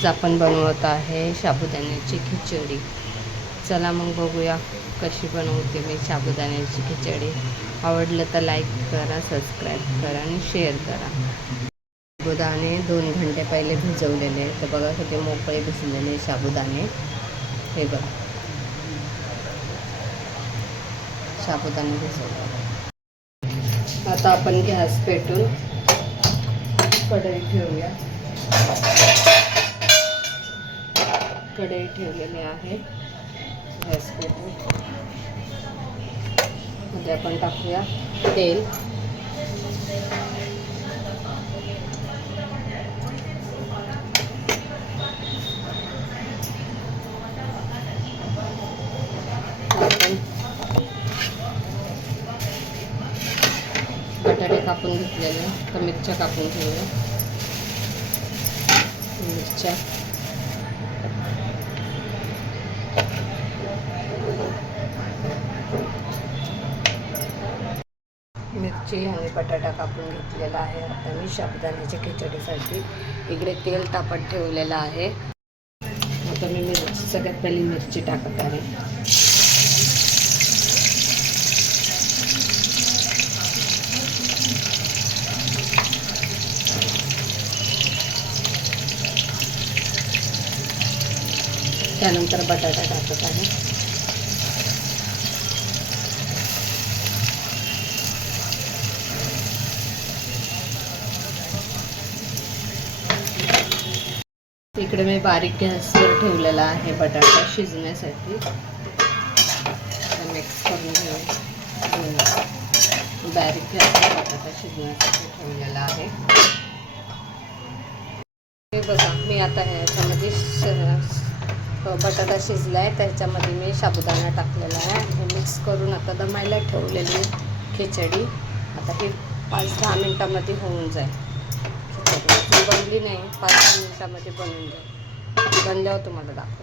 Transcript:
आज आपण बनवत आहे साबुदाण्याची खिचडी। चला मग बघूया कशी बनवते मी साबुदाण्याची खिचडी। आवडलं तर लाईक करा, सबस्क्राईब करा आणि शेअर करा। साबुदाणे 2 घंटे पहिले भिजवलेले, तर बघा किती मोकळे भिजलेले साबुदाणे। हे बघा साबुदाणे भिजवले। आता आपण गॅस पेटून कढई ठेवूया। कढई ठेवलेली आहे गॅस पेटून। मध्ये आपण टाकूया तेल। आपण बटाटे कापून घेतलेले, तर मिरच्या कापून घेऊया। मिरच्या मिरची आणि बटाटा कापून घेतलेला आहे। आता मी साबुदाण्याच्या खिचडीसाठी इकडे तेल तापत ठेवलेलं आहे। आता मी मिरची सगळ्यात पहिली मिरची टाकत आहे। त्यानंतर बटाटा टाकत आहे। इकडे मी बारीक गॅसवर ठेवलेला आहे बटाटा शिजण्यासाठी। मिक्स करून घेऊन बारीक गॅसवर बटाटा शिजण्यासाठी ठेवलेला आहे। हे बघा मी आता ह्याच्यामध्ये बटाटा शिजला आहे, त्याच्यामध्ये मी साबुदाणा टाकलेला आहे। हे मिक्स करून आता दमायला ठेवलेली खिचडी आता ही 5-10 मिनटामध्ये होऊन जाईल। बनली नाही, 5-10 मिनटामध्ये बनून जाईल। बनल्यावर तुम्हाला दाखवते।